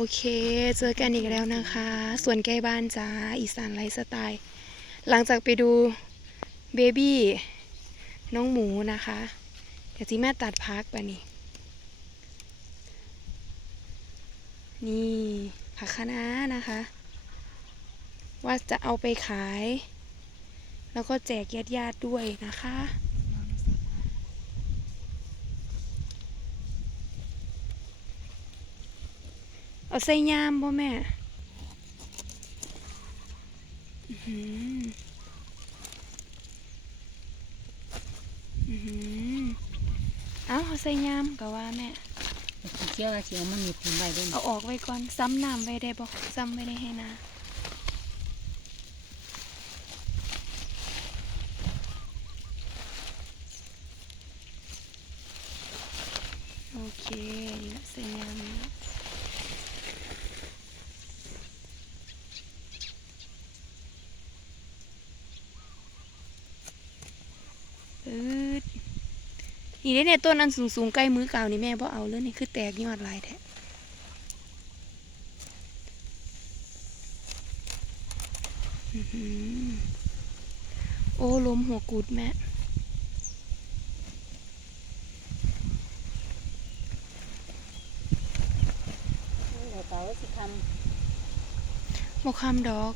โอเค เจอกันอีกแล้วนะคะ ส่วนใกล้บ้านจ้า อีสานไลฟ์สไตล์ หลังจากไปดูเบบี้น้องหมูนะคะ เดี๋ยวจีแม่ตัดพักไปนี่ นี่ผักคะน้านะคะ ว่าจะเอาไปขาย แล้วก็แจกญาติญาติๆด้วยนะคะ เอาใส่ยามบ่แม่อื้อหืออื้อหือเอาเอาใส่ยามก็ว่าแม่สีเขียวว่าเขียวมันมีถึงใบด้วยเอาออกไว้ก่อนซ้ำน้ำไว้ได้บ่ซ้ำไว้ได้ให้นาโอเคนี่ละใส่ยามนี่ละปืด นี่เด้เนี่ยต้นอันสูงๆใกล้มือเก่านี่แม่บ่เอาเลยนี่คือแตกยอดหลายแท้อื้อหือโอ้ล้มหัวกุดแม่เดี๋ยวเขาสิทบอคำดอก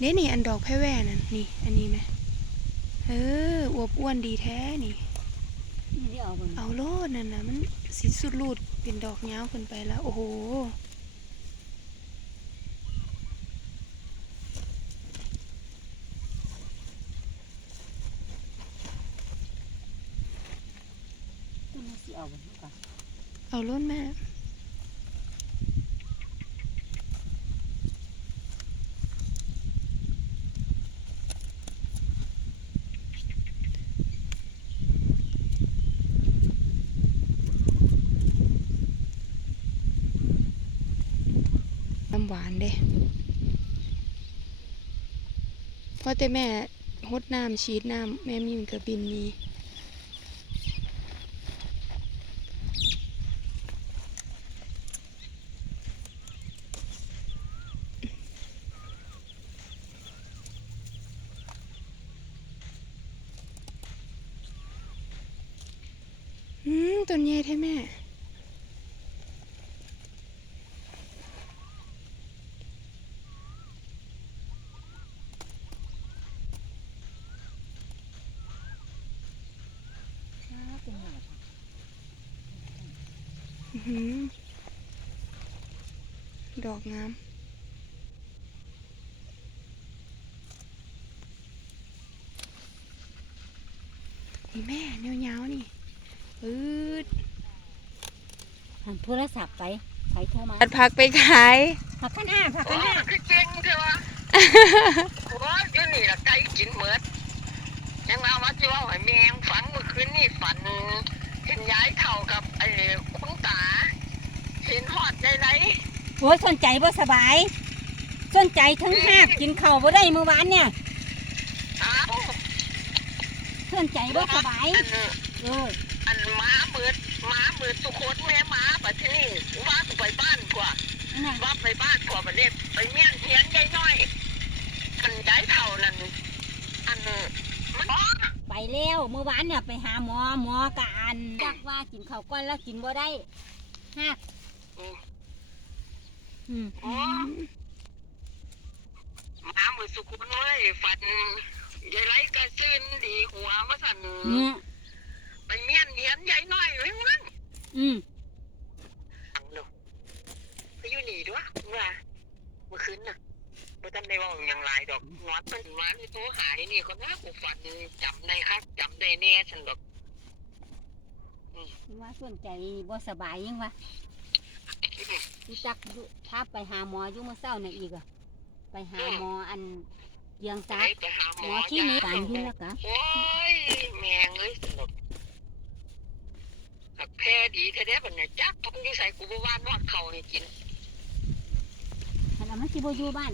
เนี่นี่อันดอกแพร่แว่นั่นนี่ อันนี้ไหมเอออวบอ้วนดีแท้นี่ำนี่ได้เอาบนเอาโลดนั่นนะมันสีสุดรูดเป็นดอกยาวขึ้นไปแล้ว โอ้โหต้นนี้สิเอาบนนี้ก่อนเอาโลดแม่ น้ำหวานเด้เพราะแต่แม่หดน้ำฉีดน้ำแม่มีมันกระบินมีอืมต้นใหญ่แท้แม่ อ้าวเป็นหอด อื้อหือ ดอกงามนี่แม่เนี้ยวๆนี่ปืดทางโทรศัพท์ไปใครโทรมาอัดผักไปขายผักขนาผักขโอ้นาคือเก่งเถอะวะโอ้ยอยู่นี่ละไก่กินเหมือดยังมาว่าจะว่าหอยแมงฝันเมื่อคืนนี่ฝันเห็นย้ายเท่ากับไอ้คุณตา เห็นหอดในไหนโอ้ยสนใจบ่สบาย สนใจทั้งหาบกินข้าวบ่ได้เมื่อวานเนี่ยอ้าวสนใจบ่สบายอันเอออันม้าเมือดม้าเมือดสุโขนแม่ม้าปัที่นี่ว่ากูไปบ้านกว่า อันนั้นว่าไปบ้านกว่าประเด็ไปเมี่ยงเทียนใหญ่น้อยอันย้ายเท่านั่นอันมันอ๋อไปแล้วเมื่อวานเนี่ยไปหาหมอหมอกะอันจักว่ากินข้าวก้อนแล้วกินบ่ได้หาก อืมอืมอ๋อม้ามือสุขุนเว้ยฝันยายไรกระซึนดีหัวมาสั่นอืมไปเมียนเหียนใหญ่น้อยไว้มั้งอืมอังเนาะไปอยู่นี่ด้วยเมื่อเมื่อคืนน่ะบ่ทันได้เว่าหยังหลายดอกนอนมันมานี่โทรหาไอ้นี่คนน่ากูฝันจำได้ครับจำได้แน่ฉันดอกว่าสนใจบ่สบายยังวะ รู้จักอยู่พาไปหาหมออยู่เมื่อเช้านี่อีกอะไปหาหมออันเยียงไปซักไปหาหหมมออที่นี่การอยู่แล้วกะโอ้ยแมงเอ้ยสนุกหักแพ้ดีแท้ๆบัดเนี่ยจักต้องอยู่ใส่กูบ่ว่านวดเข่าให้กินอันนั้นมันสิบ่อยู่บ้าน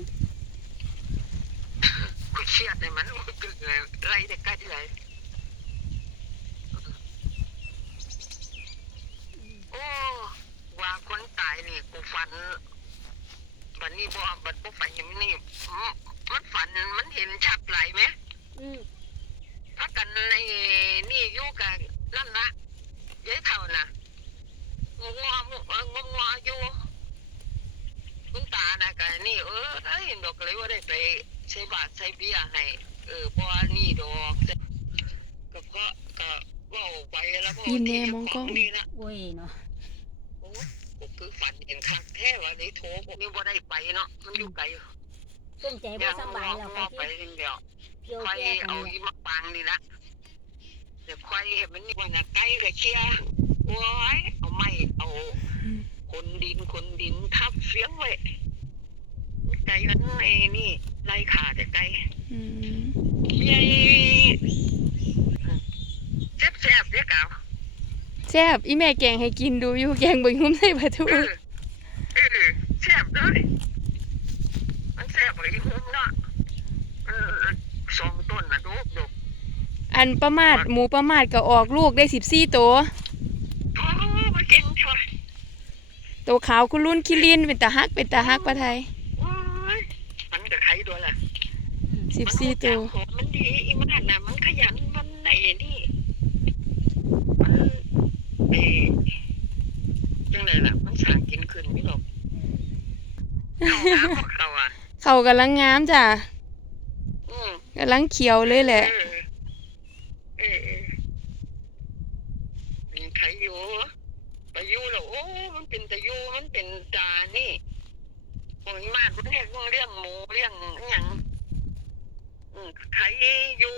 กูเครียดเลยมันกูเกิดอะไรแต่ใกล้ที่ไหน ฝันบัดนี้บ่บัดบ่ฝันเห็นนี่อืมมันฝันมันเห็นชัดหลายไหมอืมพักกันในนี่อยู่กันนั่นละยายเท่าน่ะงงงงงงอยู่คุณตาน่ะกันนี่เออเอ้ยดอกเลยว่าได้ไปใช้บาทใช้เบี้ยให้เออเพราะว่านี่ดอกก็เพราะก็เว่าไปแล้วก็ยิ้มแน่มองกล้องนี่นะโอ้ยเนาะโอ้ผม คือฝันเห็นคักแท้ว่าได้โทรผมนี่บ่ได้ไปเนาะมันอยู่ไกลต้นใจบ่สบายแล้วก็ก็ไปที่เดียวเกี่ยวควายแก่กัเอานอีมักปางนี่ละเดี๋ยวควายเห็นมันนี่ว่าน่ะไก่กับเชียโอ้ยเอาไม้เอาคนดินคนดินทับเสียงไว้ไก่มันไอ้นี่ไล่ขาแต่ไก่อืมใหญ่แซ่บแซ่บๆเสียเก่า แซ่บอีแม่แกงให้กินดูอยู่แกงเบิ่งหุ้มใส่ปลาทูเออเออแซ่บเลยมันแซ่บกว่าอีหุ้มเนาะเออสองต้นนะดูดูอันประมาทหมูประมาทก็ออกลูกได้14ตัวโอ้มากินช่วยตัวขาวกุลุ่นคิรินเป็นตาฮักเป็นตาฮักปลาไทยโอ้ยมันกับใครด้วยล่ะอืม14ตัวมันมันดีอีมันน่ะมันขยันมันไอ้นี่มัน เออจังไรล่ะมันสร้างกินขึ้นไม่หรอกเข้าน้ำของเขาอะเขากำลังงามจ้ะอืมกำลังเขียวเลยแหละเออเออเออมีใครอยู่ไปอยู่แล้วโอ้ มันเป็นตะยูมันเป็นตานี่โอ้ยมากมันเรียกเรื่องหมูเรื่องอหย่างอืมใครอยู่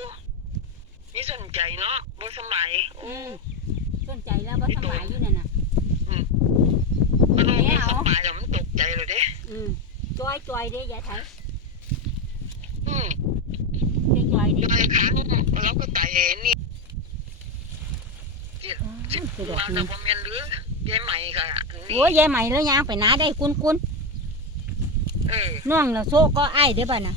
นี่สนใจเนาะบ่สมัยโอ้อืม ต้นใจแล้วบ่สบายอยู่นั่นน่ะมันบ่สมัยแล้วมันตกใจเลยเด้อืมจอยจอยเด้ยายไทยอืมเด้จอยเด้โดยครั้งแล้วก็ไต่นี่สิคือดอกว่านี้แต่บ่แม่นหรือยายใหม่ค่ะนี่โอ้ยยายใหม่แล้วยางไปนาได้กุนกุนเออน้องแล้วโซก็อ้ายเด้อบ่น่ะ